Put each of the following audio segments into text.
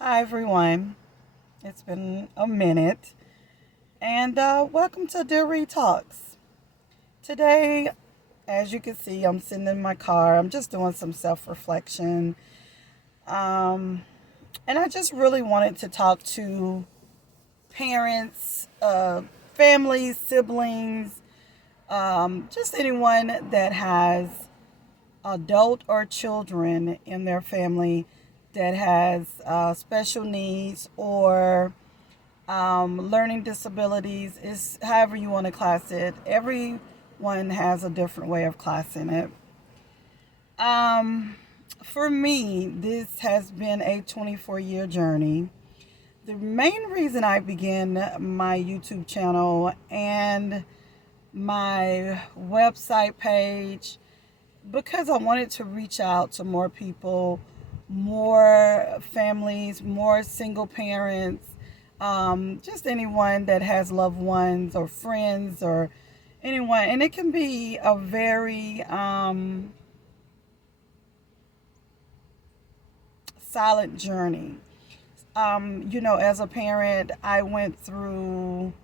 Hi, everyone. It's been a minute, and welcome to Dear Talks. Today, as you can see, I'm sitting in my car. I'm just doing some self reflection, um, and I just really wanted to talk to parents, families, siblings, just anyone that has adult or children in their family that has special needs or learning disabilities, is however you want to class it. Everyone has a different way of classing it. Um, for me, this has been a 24-year journey. The main reason I began my YouTube channel and my website page because I wanted to reach out to more people, more families, more single parents, just anyone that has loved ones or friends or anyone. And it can be a very silent journey. As a parent, I went through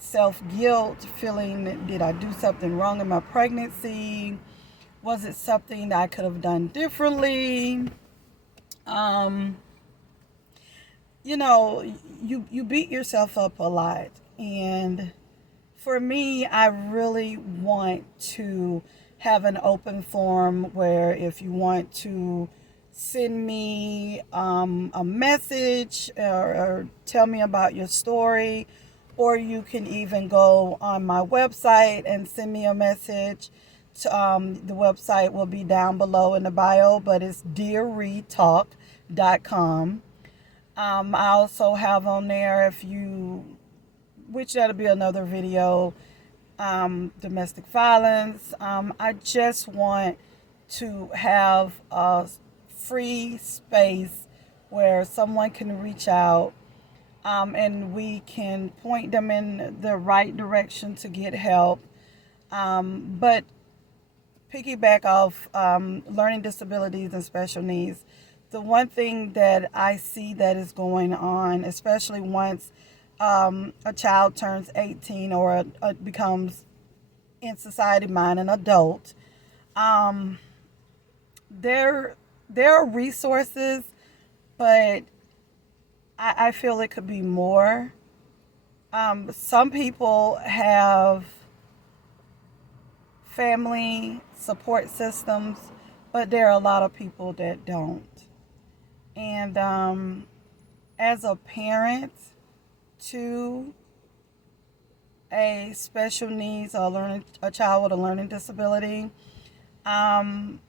self guilt, feeling did I do something wrong in my pregnancy? Was it something that I could have done differently? Um, you beat yourself up a lot, and for me, I really want to have an open forum where if you want to send me a message or tell me about your story, or you can even go on my website and send me a message. The website will be down below in the bio, but it's dearreadtalk.com. I also have on there, if you, which that'll be another video, domestic violence. I just want to have a free space where someone can reach out, and we can point them in the right direction to get help. But piggyback off learning disabilities and special needs, the one thing that I see that is going on, especially once a child turns 18 or becomes in society mind an adult, um, there there are resources, but I feel it could be more. Some people have family support systems, but there are a lot of people that don't. And as a parent to a special needs or a child with a learning disability, um,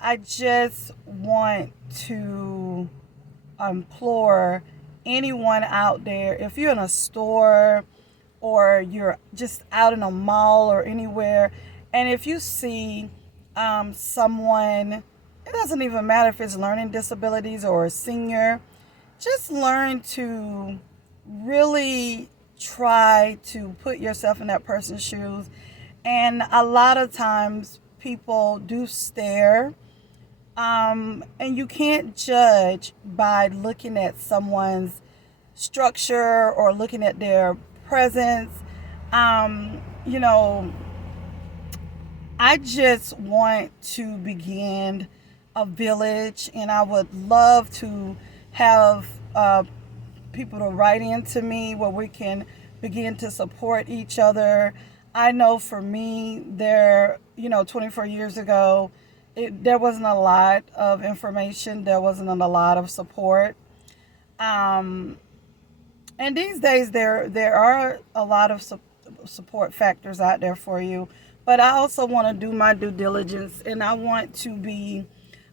I just want to implore anyone out there, if you're in a store or you're just out in a mall or anywhere, and if you see someone, it doesn't even matter if it's learning disabilities or a senior, just learn to really try to put yourself in that person's shoes. And a lot of times people do stare, and you can't judge by looking at someone's structure or looking at their presence. Um, you know, I just want to begin a village, and I would love to have people to write into me where we can begin to support each other. I know for me, 24 years ago, there wasn't a lot of information, there wasn't a lot of support. Um, and these days, there are a lot of support factors out there for you. But I also want to do my due diligence, and I want to be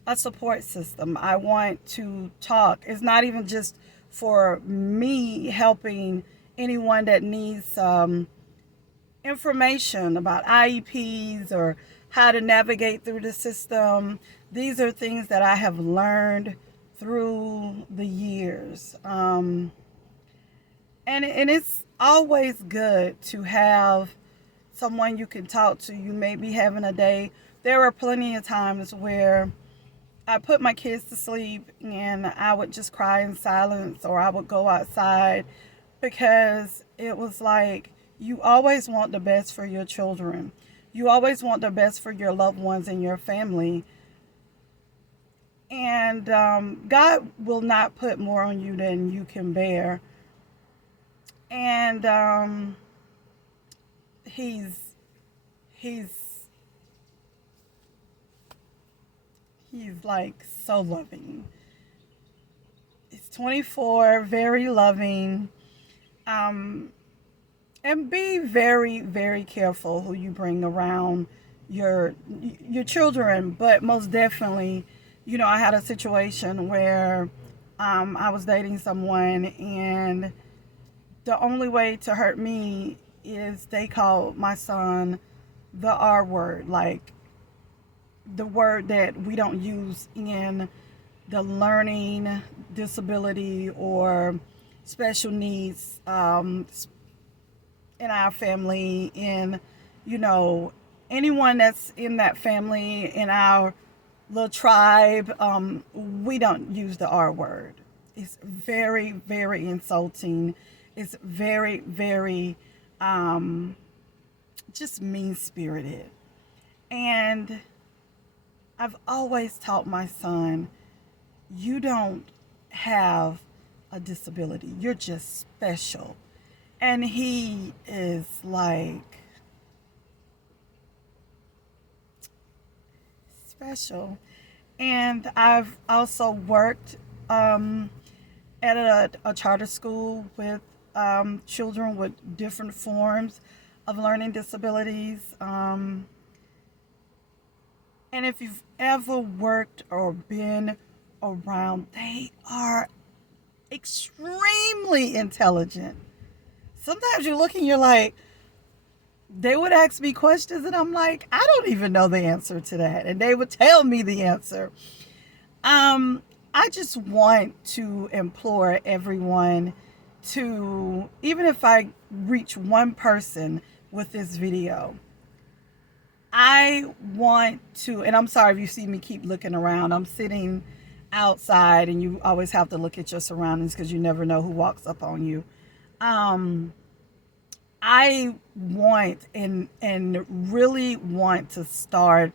a support system. I want to talk. It's not even just for me helping anyone that needs information about IEPs or how to navigate through the system. These are things that I have learned through the years. And it's always good to have someone you can talk to. You may be having a day. There are plenty of times where I put my kids to sleep and I would just cry in silence, or I would go outside, because it was like, you always want the best for your children. You always want the best for your loved ones and your family. And God will not put more on you than you can bear. And he's he's he's like so loving. He's 24, very loving. Um, and be very, very careful who you bring around your children. But most definitely, I had a situation where I was dating someone, and the only way to hurt me is they called my son the R word, like the word that we don't use in the learning disability or special needs in our family, in anyone that's in that family, in our little tribe. We don't use the R word. It's very, very insulting. It's very, very just mean spirited. And I've always taught my son, you don't have a disability, you're just special. And he is like, special. And I've also worked at a charter school with children with different forms of learning disabilities. And if you've ever worked or been around, they are extremely intelligent. Sometimes you look and you're like, they would ask me questions and I'm like, I don't even know the answer to that. And they would tell me the answer. I just want to implore everyone to, even if I reach one person with this video, I want to, and I'm sorry if you see me keep looking around. I'm sitting outside and you always have to look at your surroundings because you never know who walks up on you. I want and really want to start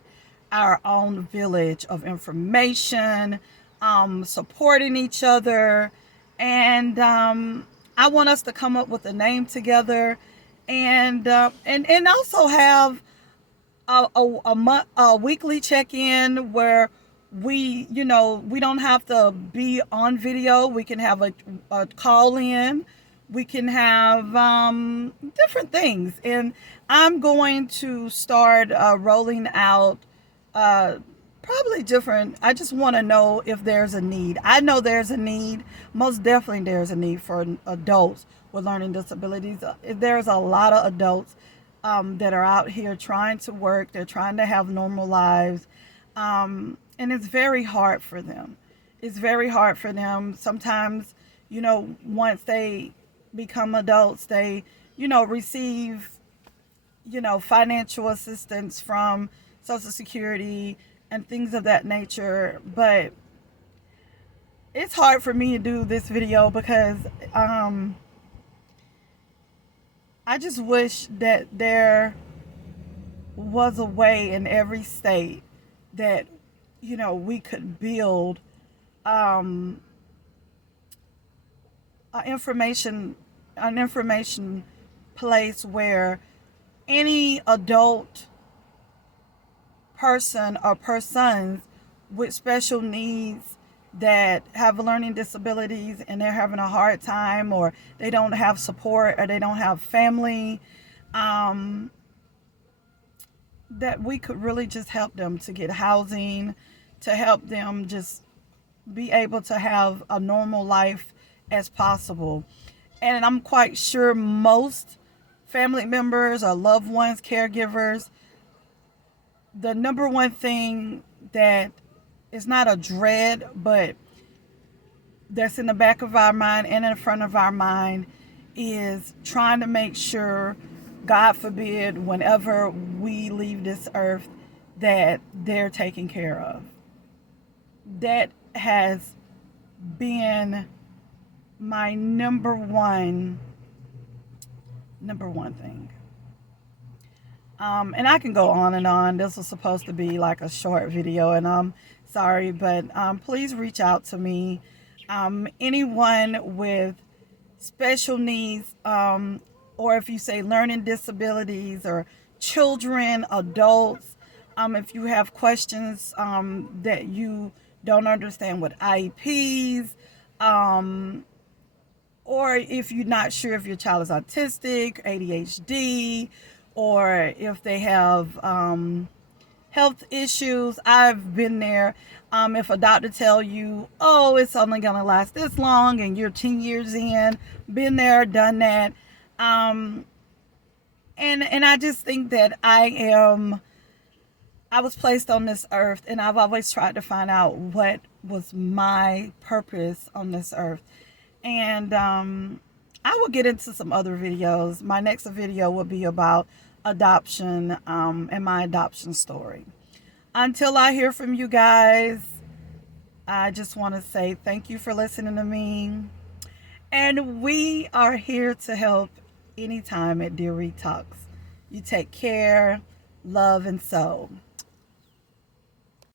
our own village of information, supporting each other, and I want us to come up with a name together, and also have a weekly check-in where we don't have to be on video. We can have a call in. We can have different things. And I'm going to start rolling out probably different. I just want to know if there's a need. I know there's a need. Most definitely there's a need for adults with learning disabilities. There's a lot of adults that are out here trying to work. They're trying to have normal lives. And it's very hard for them. It's very hard for them. Sometimes, once they become adults, they, receive, financial assistance from Social Security and things of that nature. But it's hard for me to do this video because I just wish that there was a way in every state that, we could build an information place where any adult person or persons with special needs that have learning disabilities and they're having a hard time, or they don't have support, or they don't have family, that we could really just help them to get housing, to help them just be able to have a normal life as possible. And I'm quite sure most family members or loved ones, caregivers, the number one thing that is not a dread, but that's in the back of our mind and in front of our mind, is trying to make sure, God forbid, whenever we leave this earth, that they're taken care of. that has been my number one thing. And I can go on and on. This was supposed to be like a short video, and I'm sorry, but please reach out to me. Anyone with special needs, or if you say learning disabilities, or children, adults, if you have questions that you don't understand with IEPs, or if you're not sure if your child is autistic, ADHD, or if they have health issues, I've been there. If a doctor tell you, oh, it's only going to last this long, and you're 10 years in, been there, done that. And I just think that I was placed on this earth, and I've always tried to find out what was my purpose on this earth. And I will get into some other videos. My next video will be about adoption and my adoption story. Until I hear from you guys, I just want to say thank you for listening to me. And we are here to help anytime at Dear Reed Talks. You take care, love, and soul.